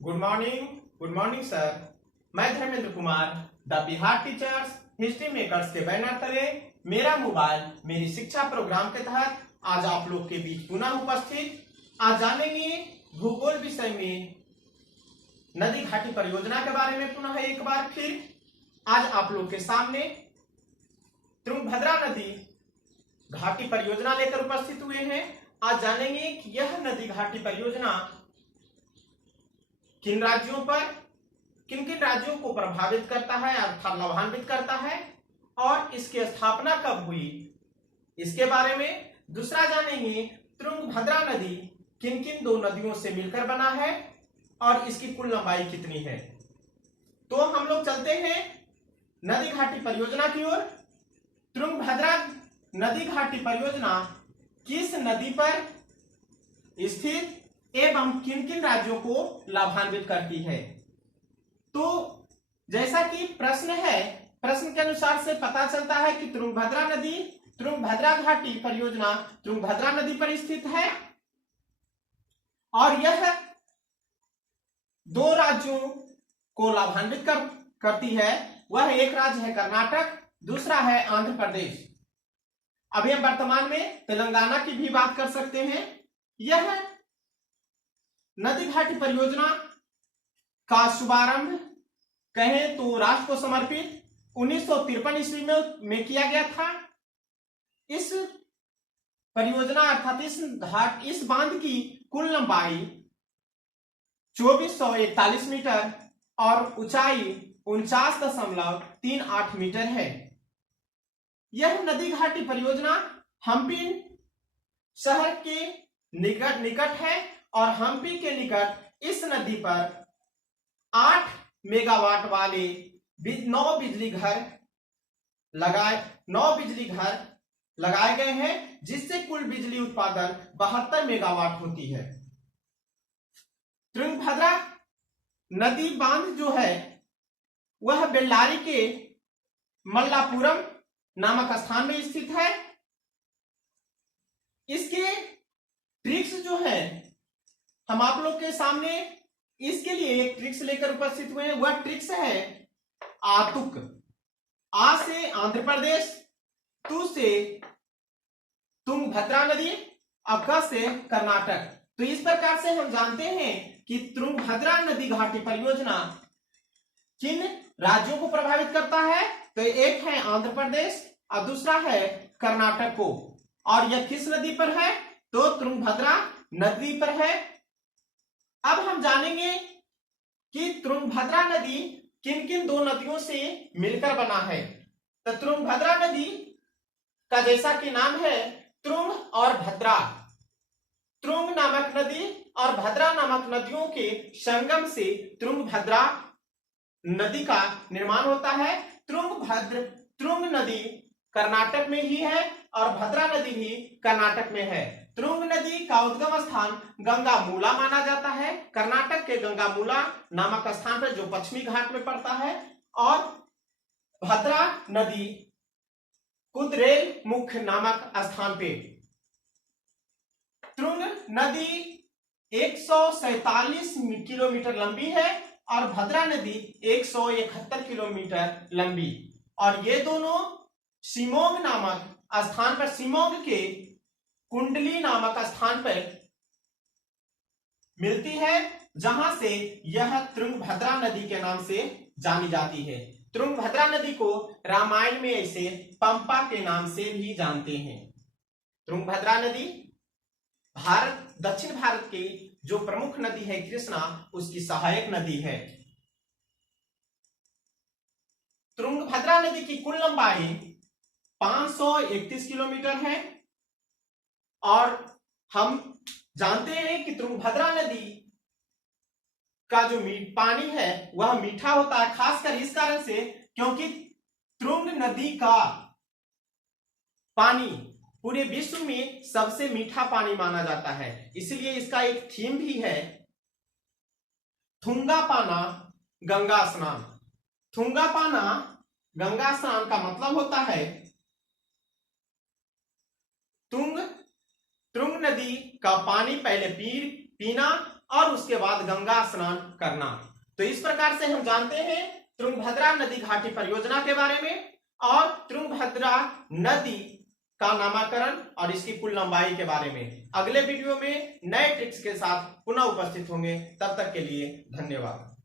Good morning sir. मैं Dharmendra Kumar the Bihar teachers history makers के banner तले मेरा मोबाइल मेरी शिक्षा प्रोग्राम के तहत आज आप लोग के बीच पुनः उपस्थित। आज जानेंगे भूगोल विषय में नदी घाटी परियोजना के बारे में पुनः एक बार फिर। आज आप लोग के सामने तुंगभद्रा नदी घाटी परियोजना लेकर उपस्थित हुए हैं। आज जानेंगे कि यह नदी घाटी परियोजना किन राज्यों पर किन किन राज्यों को प्रभावित करता है अर्थात लाभान्वित करता है और इसकी स्थापना कब हुई इसके बारे में। दूसरा जानेंगे तुंगभद्रा नदी किन किन दो नदियों से मिलकर बना है और इसकी कुल लंबाई कितनी है। तो हम लोग चलते हैं नदी घाटी परियोजना की ओर। तुंगभद्रा नदी घाटी परियोजना किस नदी पर स्थित एवं किन किन राज्यों को लाभान्वित करती है। तो जैसा कि प्रश्न है, प्रश्न के अनुसार से पता चलता है कि तुंगभद्रा घाटी परियोजना तुंगभद्रा नदी पर स्थित है और यह दो राज्यों को लाभान्वित करती है। वह एक राज्य है कर्नाटक, दूसरा है आंध्र प्रदेश। अभी हम वर्तमान में तेलंगाना की भी बात कर सकते हैं। यह नदी घाटी परियोजना का शुभारंभ कहें तो राष्ट्र को समर्पित 1953 ईस्वी में किया गया था। इस परियोजना अर्थात इस बांध की कुल लंबाई 2441 मीटर और ऊंचाई 49.38 मीटर है। यह नदी घाटी परियोजना हम्पी शहर के निकट है और हम्पी के निकट इस नदी पर 8 मेगावाट वाले 9 बिजली घर लगाए गए हैं, जिससे कुल बिजली उत्पादन 72 मेगावाट होती है। तुंगभद्रा नदी बांध जो है वह बेल्लारी के मल्लापुरम नामक स्थान में स्थित है। इसके ट्रिक्स जो है हम आप लोग के सामने इसके लिए एक ट्रिक्स लेकर उपस्थित हुए हैं। वह ट्रिक्स है आतुक। आ से आंध्र प्रदेश, तू से तुंगभद्रा नदी, अब क से कर्नाटक। तो इस प्रकार से हम जानते हैं कि तुंगभद्रा नदी घाटी परियोजना किन राज्यों को प्रभावित करता है। तो एक है आंध्र प्रदेश और दूसरा है कर्नाटक को। और यह किस नदी पर है? तो तुंगभद्रा नदी पर है। अब हम जानेंगे कि तुंगभद्रा नदी किन किन दो नदियों से मिलकर बना है। तो तुंगभद्रा नदी का जैसा कि नाम है तुंग और भद्रा, तुंग नामक नदी और भद्रा नामक नदियों के संगम से तुंगभद्रा नदी का निर्माण होता है। तुंग नदी कर्नाटक में ही है और भद्रा नदी भी कर्नाटक में है। तुंग नदी का उद्गम स्थान गंगामूला माना जाता है, कर्नाटक के गंगामूला नामक स्थान पर जो पश्चिमी घाट में पड़ता है। और भद्रा नदी कुदरेल मुख्य नामक स्थान पे। तुंग नदी 147 किलोमीटर लंबी है और भद्रा नदी 171 किलोमीटर लंबी। और ये दोनों शिमोग नामक स्थान पर, शिमोग के कुंडली नामक स्थान पर मिलती है, जहां से यह तुंगभद्रा नदी के नाम से जानी जाती है। तुंगभद्रा नदी को रामायण में ऐसे पंपा के नाम से भी जानते हैं। तुंगभद्रा नदी दक्षिण भारत की जो प्रमुख नदी है कृष्णा, उसकी सहायक नदी है। तुंगभद्रा नदी की कुल लंबाई 531 किलोमीटर है और हम जानते हैं कि तुंगभद्रा नदी का जो पानी है वह मीठा होता है, खासकर इस कारण से क्योंकि तुंग नदी का पानी पूरे विश्व में सबसे मीठा पानी माना जाता है। इसलिए इसका एक थीम भी है, थुंगा पाना गंगा स्नान। थुंगा पाना गंगा स्नान का मतलब होता है तुंग नदी का पानी पहले पीना और उसके बाद गंगा स्नान करना। तो इस प्रकार से हम जानते हैं तुंगभद्रा नदी घाटी परियोजना के बारे में और तुंगभद्रा नदी का नामकरण और इसकी कुल लंबाई के बारे में। अगले वीडियो में नए ट्रिक्स के साथ पुनः उपस्थित होंगे। तब तक के लिए धन्यवाद।